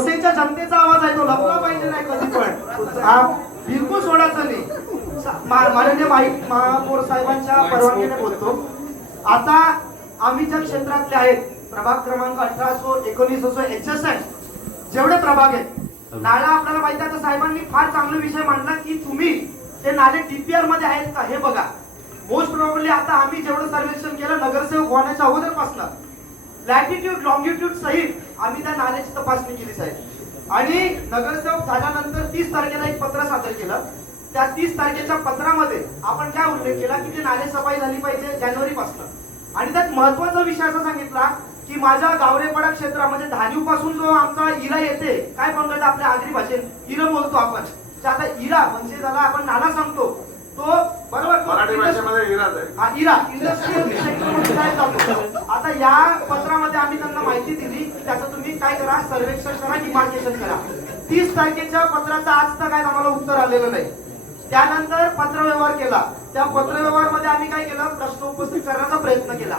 वसईच्या जनतेचा आवाज आहे, तो लपला पाहिजे नाही कधी पण. हा बिलकुल सोडायचं नाही. माननीय महापौर साहेबांच्या परवानगीने बोलतो. आता आम्ही ज्या क्षेत्रातले आहेत, प्रभाग क्रमांक 18 असो, 19 असो, HSN जेवढे प्रभाग आहेत, नाला आपल्याला माहिती आहे. साहेबांनी फार चांगला विषय मांडला की तुम्ही ते नाले DPR मध्ये आहेत का हे बघा. मोस्ट प्रोबेबली आता आम्ही जेवढं सर्वेक्षण केलं नगरसेवक होण्याच्या अगोदरपासून लॅटिट्यूड लॉंगिट्यूड सहित आम्ही त्या नाल्याची तपासणी केली साहेब. आणि नगरसेवक झाल्यानंतर 30 तारखेला एक पत्र सादर केलं. त्या 30 तारखेच्या पत्रामध्ये आपण काय उल्लेख केला की ते नाले सफाई झाली पाहिजे जानेवारी पासून. आणि त्यात महत्वाचा विषय असा सांगितला की माझ्या गावरेपाडा क्षेत्रामध्ये धानीव पासून जो आमचा इरा येते, काय म्हणतात आपल्या आगरी भाषेत इरा बोलतो आपण, आता इरा म्हणजे ज्याला आपण नाला सांगतो तो बरोबर मराठी भाषेमध्ये इराच आहे. हा इरा इंडस्ट्रियल सेक्टरमध्ये काय चालतो. आता या पत्रामध्ये आम्ही त्यांना माहिती दिली की त्याचं तुम्ही काय करा, सर्वेक्षण करा, डिमार्केशन करा. 30 तारखेच्या पत्राचं आज तक काय आम्हाला उत्तर आलेलं नाही. त्यानंतर पत्रव्यवहार केला. त्या पत्रव्यवहार मध्ये आम्ही काय केलं, प्रश्न उपस्थित करण्याचा प्रयत्न केला.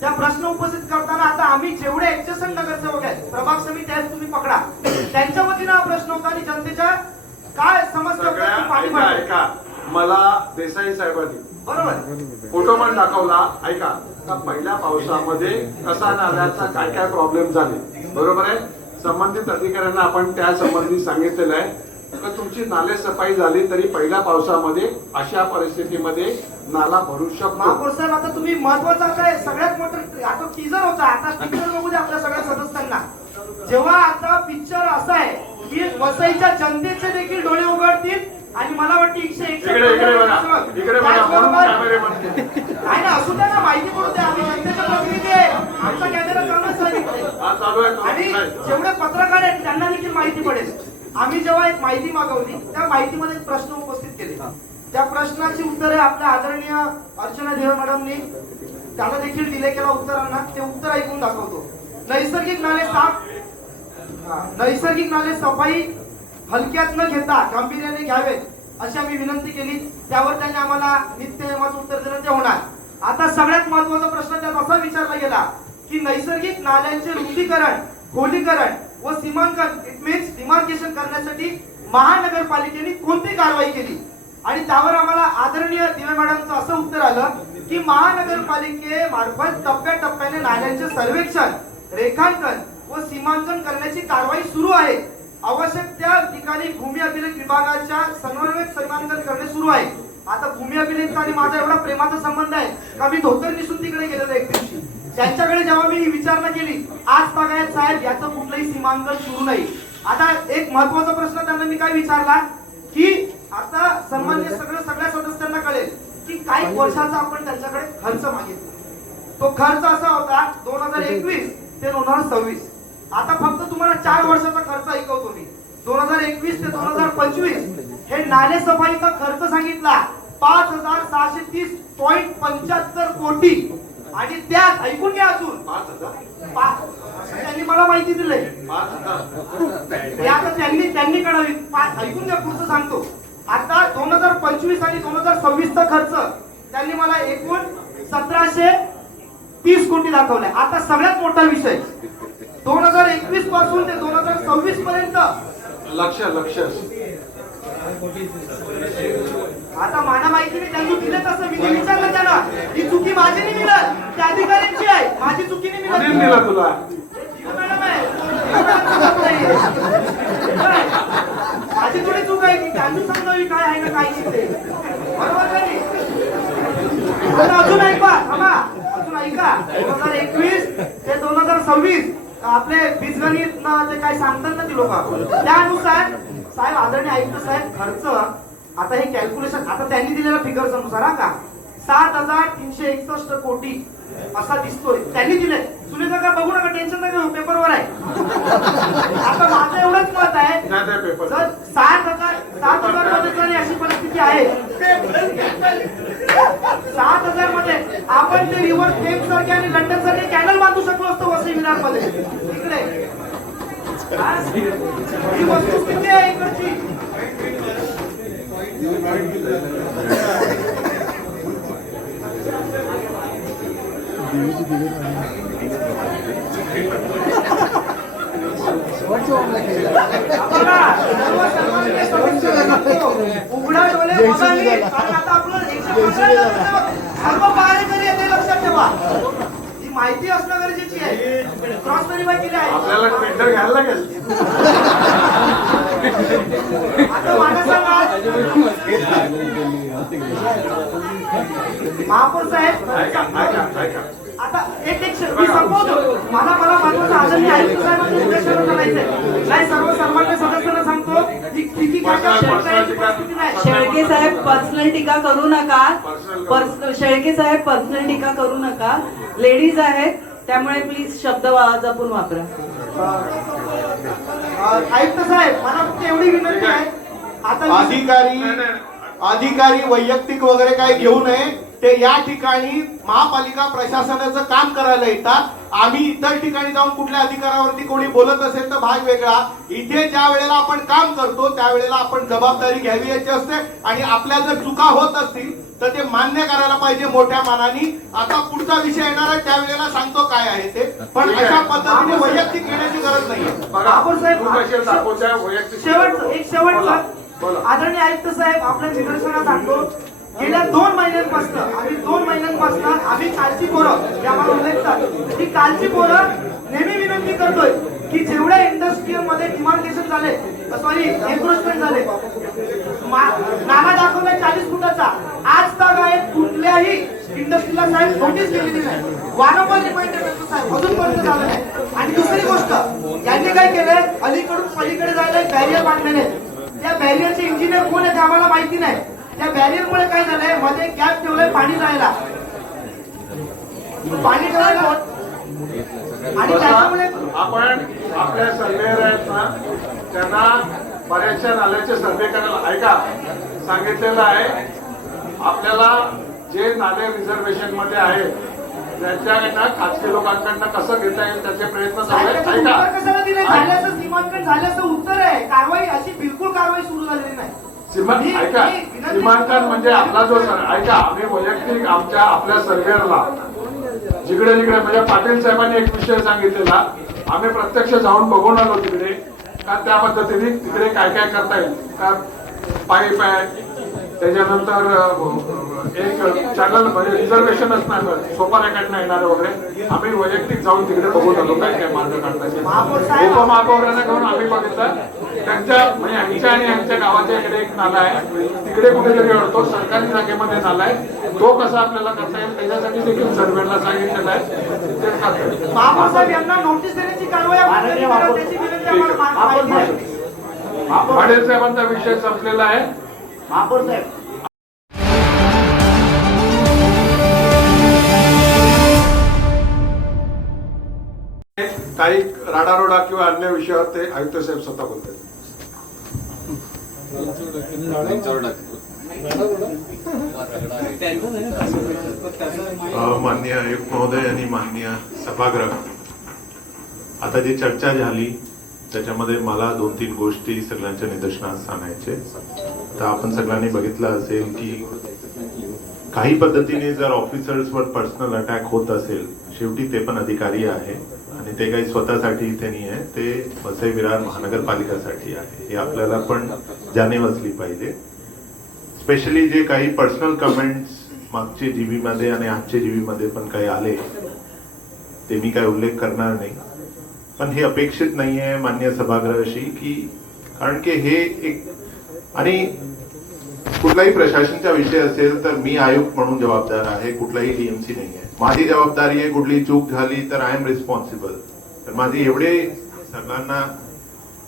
त्या प्रश्न उपस्थित करताना आता आम्ही जेवढे HSN नगरसेवक आहेत, प्रभाग समिती आहेत, तुम्ही पकडा, त्यांच्या वतीनं हा प्रश्न होता आणि जनतेच्या काय समस्या होत्या ऐका, मला देसाई साहेबांनी बरोबर फोटो पण दाखवला. ऐका, पहिल्या पावसामध्ये कसा नाल्याचा काय काय प्रॉब्लेम झाले, बरोबर आहे. संबंधित अधिकाऱ्यांना आपण त्या संबंधी सांगितलेलं आहे की तुमची नाले सफाई झाली तरी पहिल्या पावसामध्ये अशा परिस्थितीमध्ये नाला भरू शकतो. महापौर साहेब, आता तुम्ही महत्वाचं काय सगळ्यात मोठं आता टीजर होता, आता पिक्चर बघू दे आपल्या सगळ्या सदस्यांना. जेव्हा आता पिक्चर असा आहे की वसईच्या जनतेचे देखील डोळे उघडतील आणि मला वाटतं 101 काय ना असू द्या ना, माहिती पडू द्या. आम्ही जनतेचे प्रतिनिधी आहे, आमचा कॅमेरा चालू आहे आणि जेवढे पत्रकार आहेत त्यांना देखील माहिती पडेल. आम्ही जेव्हा एक माहिती मागवली त्या माहितीमध्ये एक प्रश्न उपस्थित केले. त्या प्रश्नाची उत्तरे आपल्या आदरणीय अर्चना देव मॅडमनी त्याला देखील दिले केला उत्तरांना. ते उत्तर ऐकून दाखवतो. नैसर्गिक नाले सफाई हलक्यात न घेता गांभीर्याने घ्यावे अशी आम्ही विनंती केली. त्यावर त्यांनी आम्हाला नित्यनेमाचं उत्तर दिलं ते होणार. आता सगळ्यात महत्वाचा प्रश्न त्यात असा विचारला गेला की नैसर्गिक नाल्यांचे रुंदीकरण, खोलीकरण व सीमांकन इट मीन्स डिमार्केशन करण्यासाठी महानगरपालिकेने कोणती कारवाई केली. आणि त्यावर आम्हाला आदरणीय दिवे मॅडमचं असं उत्तर आलं की महानगरपालिकेमार्फत टप्प्याटप्प्याने नाल्यांचे सर्वेक्षण, रेखांकन व सीमांकन करण्याची कारवाई सुरू आहे. आवश्यक त्या ठिकाणी भूमी अभिलेख विभागाच्या समन्वयक सीमांकन करणे सुरू आहे. आता भूमी अभिलेख आणि माझा एवढा प्रेमाचा संबंध आहे का मी धोतर निसून तिकडे गेलेलो एक दिवशी. त्यांच्याकडे जेव्हा मी ही विचारणा केली, आज तागायत साहेब याचं कुठलंही सीमांकन सुरू नाही. आता एक महत्वाचा प्रश्न त्यांना मी काय विचारला की आता सन्मान्य सगळ्या सदस्यांना कळेल की काही वर्षाचा आपण त्यांच्याकडे खर्च मागितला. तो खर्च असा होता 2021 ते 2026. आता फक्त तुम्हाला 4 वर्षाचा खर्च ऐकवतो मी. 2021 ते 2025 हे नाले सफाईचा खर्च सांगितला 5630.75 कोटी. आणि त्यात ऐकून घ्या अजून 5,000 त्यांनी मला माहिती दिली. 5,000 आता त्यांनी कळावी. ऐकून घ्या, पुढचं सांगतो. आता 2025 आणि 2026 चा खर्च त्यांनी मला एकूण 1730 कोटी दाखवलाय. आता सगळ्यात मोठा विषय 2021 पासून ते 2026 पर्यंत लक्ष आता मला माहिती नाही त्यांनी दिले तसं. मी विचारलं त्यांना, ही चुकी माझी नाही मिळत, त्या अधिकाऱ्यांची आहे, माझी चुकी नाही मिळत. दिला तुला मॅडम आहे माझी थोडी चूक आहे की त्यांनी समजावी काय आहे ना काय नाही, बरोबर नाही. अजून ऐका, अजून ऐका. 2021 ते 2026 आपले बीजगणित ते काय सांगतात ना ती लोक, त्यानुसार साहेब आदरणीय आयुक्त साहेब खर्च आता हे कॅल्क्युलेशन आता त्यांनी दिलेल्या फिगर्स अनुसार हा का 7361 कोटी असा दिसतोय. त्यांनी दिले. सुनीता का बघू नका, टेन्शन नका घेऊ, पेपरवर आहे. आता माझं एवढंच मत आहे, जर 7,000 मध्ये जरी अशी परिस्थिती आहे, 7,000 मध्ये आपण ते रिव्हर थेम्स सारखे आणि लंडन सारखे कॅनल बांधू शकलो असतो वसई विरार मध्ये. इकडे ही वस्तुस्थिती आहे इकडची. बघा, सर्व सर्वांचे सदस्य सांगतो, उघडा डोळे बघाली, कारण आता आपलं 115 सर्व पाहणेकरी येते, लक्षात ठेवा. ही माहिती असणं गरजेची आहे. क्रॉस व्हेरीफाय केली आहे. आपल्याला ट्विटर घ्यायला लागेल. आता मला सांगा, महापौर साहेब, ऐका आता एक मी संपवतो. मला महत्वाचं आदरणीय आयुक्त साहेबांच्या निर्देशावर चालायचंय. नाही, सर्व सर्वांच्या सदस्यांना सांगतो की किती काय काय परिस्थिती नाही. शेळके साहेब पर्सनल टीका करू नका. शेळके साहेब पर्सनल टीका करू नका. लेडीज आहेत त्यामुळे प्लीज शब्द जपून वापरा. आयुक्त साहेब, मला फक्त एवढी विनंती आहे, आता अधिकारी वैयक्तिक वगैरे काही घेऊ नये. ते या ठिकाणी महापालिका प्रशासनाचं काम करायला येतात. आम्ही इतर ठिकाणी जाऊन कुठल्या अधिकारावरती कोणी बोलत असेल तर भाग वेगळा. इथे ज्या वेळेला आपण काम करतो त्यावेळेला आपण जबाबदारी घ्यावी याची असते आणि आपल्या जर चुका होत असतील तर ते मान्य करायला पाहिजे मोठ्या मानाने. आता पुढचा विषय येणार आहे त्यावेळेला सांगतो काय आहे ते, पण अशा पद्धतीने वैयक्तिक घेण्याची गरज नाहीये. महापौर साहेब, शेवटचं आदरणीय आयुक्त साहेब, आपल्या निदर्शनास सांगतो, गेल्या 2 महिन्यांपासून आम्ही कालची पोरं, जे आम्हाला उल्लेखतात, ही कालची पोरं नेहमी विनंती करतोय की जेवढ्या इंडस्ट्रीयल मध्ये डिमार्केशन झाले, सॉरी एन्क्रोचमेंट झाले, नाला दाखवलाय 40 फुटाचा, आज तक आहे कुठल्याही इंडस्ट्रीला साहेब नोटीस केलेली नाही. वारंवार रिमाइंडर करतो साहेब, अजूनपर्यंत झालं नाही. आणि दुसरी गोष्ट, यांनी काय केलंय, अलीकडून पलीकडे जायला एक बॅरियर बांधलेले. त्या बॅरियरचे इंजिनियर कोण आहे ते आम्हाला माहिती नाही. त्या बॅरियर मुळे काय झालंय, मध्ये गॅप ठेवलंय पाणी जायला, आणि त्याच्यामुळे आपण आपल्या सर्वेअर आहेत ना, त्यांना बऱ्याचशा नाल्याचे सर्वे करायला ऐका सांगितलेलं आहे. आपल्याला जे नाले रिझर्वेशन मध्ये आहेत त्याच्याकडनं खासगी लोकांकडनं कसं घेता येईल त्याचे प्रयत्न चालू आहेत. ऐका, झाल्याचं उत्तर आहे, कारवाई अशी बिलकुल कारवाई सुरू झालेली नाही. सीमांकन म्हणजे आपला जो ऐका, आम्ही वैयक्तिक आपल्या सर्वेअरला जिकडे म्हणजे पाटील साहेबांनी एक विषय सांगितलेला, आम्ही प्रत्यक्ष जाऊन बघून आलो तिकडे, कारण त्या पद्धतीने तिकडे काय काय करता येईल. पाईप आहे, त्याच्यानंतर एक चॅनल म्हणजे रिझर्वेशन असणार, सोपा रेकडनं येणार वगैरे. आम्ही वैयक्तिक जाऊन तिकडे बघून आलो काय काय मार्ग काढता येईल. उपमहापौरांना घेऊन आम्ही बघितलं, त्यांच्या म्हणजे यांच्या आणि यांच्या गावाच्या इकडे एक नाला आहे, तिकडे कुठेतरी अडतो, सरकारी जागेमध्ये नाला आहे, तो कसा आपल्याला करता येईल त्याच्यासाठी देखील सर्वेला सांगितलेलं आहे. ते करता महापौर साहेब, यांना नोटीस देण्याची कारवाई त्याची विनंती आम्हाला. पाटील साहेबांचा विषय संपलेला आहे. महापौर साहेब, काही राडारोडा किंवा अन्य विषयावर ते आयुक्त साहेब स्वतः बोलतात. माननीय आयुक्त महोदय आणि माननीय सभागृह, आता जी चर्चा झाली त्याच्यामध्ये मला 2-3 गोष्टी सगळ्यांच्या निदर्शनास आणायचे. तर आपण सगळ्यांनी बघितलं असेल की काही पद्धतीने जर ऑफिसर्सवर पर्सनल अटॅक होत असेल, शेवटी ते पण अधिकारी आहे आणि ते काही स्वतःसाठी इथे नाही आहे, ते वसई विरार महानगरपालिकासाठी आहे. हे आपल्याला पण जाणीव असली पाहिजे. स्पेशली जे काही पर्सनल कमेंट्स मागचे जीबी मध्ये आणि आजचे जीबी मध्ये पण काही आले, ते मी काही उल्लेख करणार नाही, पण हे अपेक्षित नाहीये मान्य सभागृहाशी, की कारण की हे एक आणि कुठलाही प्रशासनचा विषय असेल तर मी आयुक्त म्हणून जबाबदार आहे, कुठलाही डीएमसी नाही आहे. माझी जबाबदारी आहे, कुठली चूक झाली तर आय एम रिस्पॉन्सिबल. तर माझी एवढे सगळ्यांना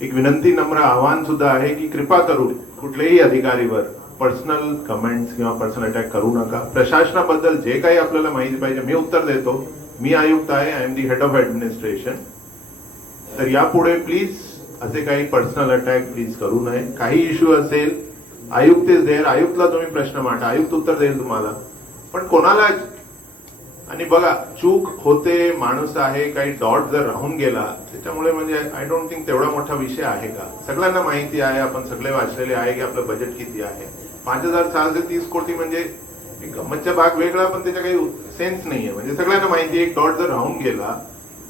एक विनंती, नम्र आवाहन सुद्धा आहे की कृपा करून कुठल्याही अधिकारीवर पर्सनल कमेंट्स किंवा पर्सनल अटॅक करू नका. प्रशासनाबद्दल जे काही आपल्याला माहिती पाहिजे मी उत्तर देतो. मी आयुक्त आहे, I am the head of administration. तर यापुढे प्लीज असे काही पर्सनल अटॅक प्लीज करू नये. काही इश्यू असेल, आयुक्त इज देअर, आयुक्तला तुम्ही प्रश्न मांडा, आयुक्त उत्तर देईल तुम्हाला. पण कोणाला, आणि बघा चूक होते, माणूस आहे, काही डॉट जर राहून गेला त्याच्यामुळे म्हणजे आय डोंट थिंक तेवढा मोठा विषय आहे का. सगळ्यांना माहिती आहे, आपण सगळे वाचलेले आहे की आपलं बजेट किती आहे. 5,630 कोटी म्हणजे एक गंमतचा भाग वेगळा, पण त्याचा काही सेन्स नाहीये. म्हणजे सगळ्यांना माहिती आहे, एक डॉट जर राहून गेला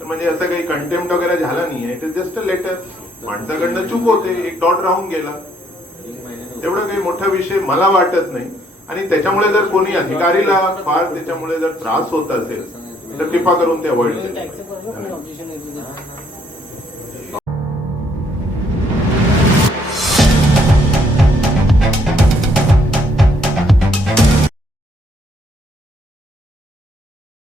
तर म्हणजे असं काही कंटेम्प्ट वगैरे झाला नाहीये. It is just a letter. माणसाकडनं चूक होते, एक डॉट राहून गेला, एवढा काही मोठा विषय मला वाटत नाही. आणि त्याच्यामुळे जर कोणी अधिकारीला फार त्याच्यामुळे जर त्रास होत असेल तर कृपा करून ते अवॉइड करा.